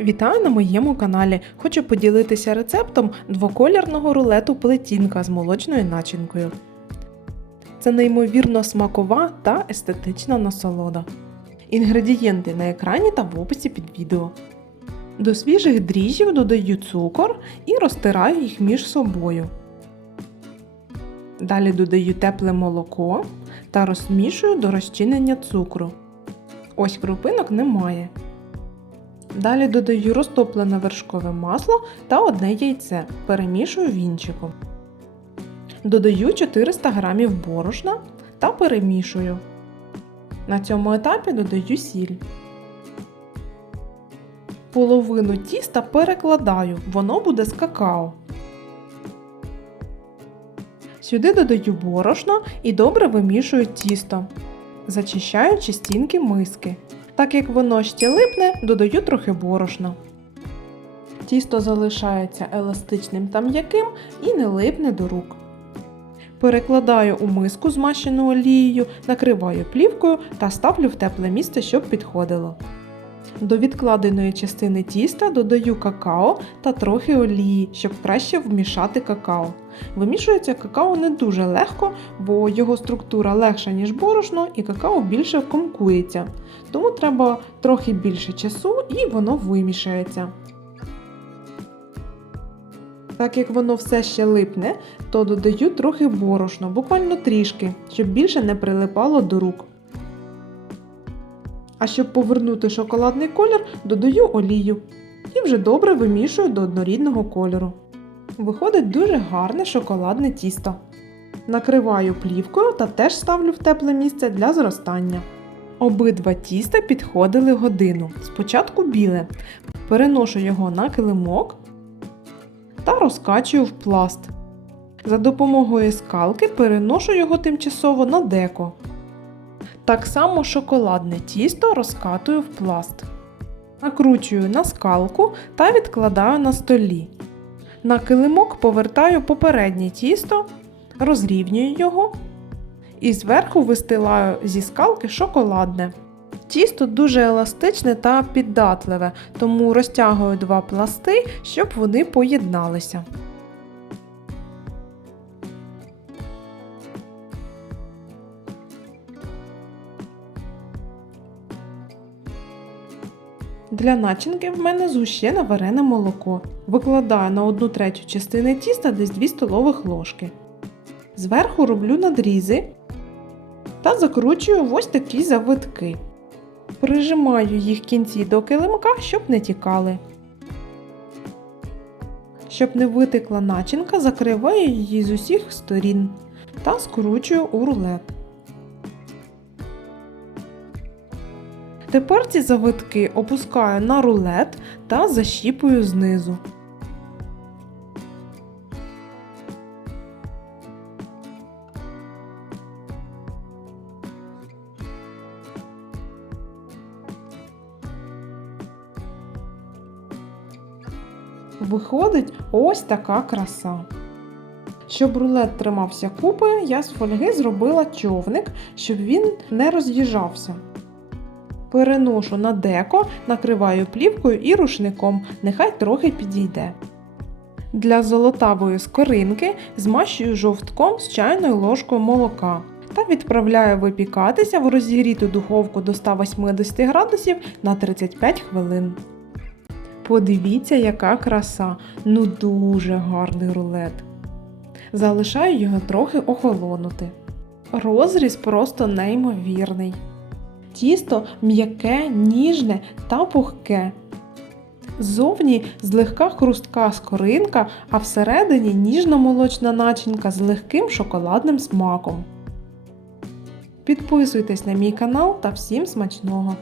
Вітаю на моєму каналі! Хочу поділитися рецептом двоколірного рулету плетінка з молочною начинкою. Це неймовірно смакова та естетична насолода. Інгредієнти на екрані та в описі під відео. До свіжих дріжджів додаю цукор і розтираю їх між собою. Далі додаю тепле молоко та розмішую до розчинення цукру. Ось крупинок немає. Далі додаю розтоплене вершкове масло та одне яйце, перемішую вінчиком. Додаю 400 г борошна та перемішую. На цьому етапі додаю сіль. Половину тіста перекладаю, воно буде з какао. Сюди додаю борошно і добре вимішую тісто, зачищаючи стінки миски. Так як воно ще липне, додаю трохи борошна. Тісто залишається еластичним та м'яким і не липне до рук. Перекладаю у миску, змащену олією, накриваю плівкою та ставлю в тепле місце, щоб підходило. До відкладеної частини тіста додаю какао та трохи олії, щоб краще вмішати какао. Вимішується какао не дуже легко, бо його структура легша, ніж борошно, і какао більше комкується. Тому треба трохи більше часу і воно вимішається. Так як воно все ще липне, то додаю трохи борошна, буквально трішки, щоб більше не прилипало до рук. А щоб повернути шоколадний колір, додаю олію і вже добре вимішую до однорідного кольору. Виходить дуже гарне шоколадне тісто. Накриваю плівкою та теж ставлю в тепле місце для зростання. Обидва тіста підходили годину. Спочатку біле. Переношу його на килимок та розкачую в пласт. За допомогою скалки переношу його тимчасово на деко. Так само шоколадне тісто розкатую в пласт. Накручую на скалку та відкладаю на столі. На килимок повертаю попереднє тісто, розрівнюю його і зверху вистилаю зі скалки шоколадне. Тісто дуже еластичне та піддатливе, тому розтягую два пласти, щоб вони поєдналися. Для начинки в мене згущене варене молоко. Викладаю на 1/3 частини тіста десь 2 столових ложки. Зверху роблю надрізи та закручую в ось такі завитки. Прижимаю їх кінці до килимка, щоб не тікали. Щоб не витекла начинка, закриваю її з усіх сторін та скручую у рулет. Тепер ці завитки опускаю на рулет та защіпую знизу. Виходить ось така краса. Щоб рулет тримався купи, я з фольги зробила човник, щоб він не роз'їжджався. Переношу на деко, накриваю плівкою і рушником, нехай трохи підійде. Для золотавої скоринки змащую жовтком з чайною ложкою молока та відправляю випікатися в розігріту духовку до 180 градусів на 35 хвилин. Подивіться, яка краса! Ну дуже гарний рулет. Залишаю його трохи охолонути. Розріз просто неймовірний. Тісто м'яке, ніжне та пухке. Ззовні злегка хрустка скоринка, а всередині ніжна молочна начинка з легким шоколадним смаком. Підписуйтесь на мій канал та всім смачного!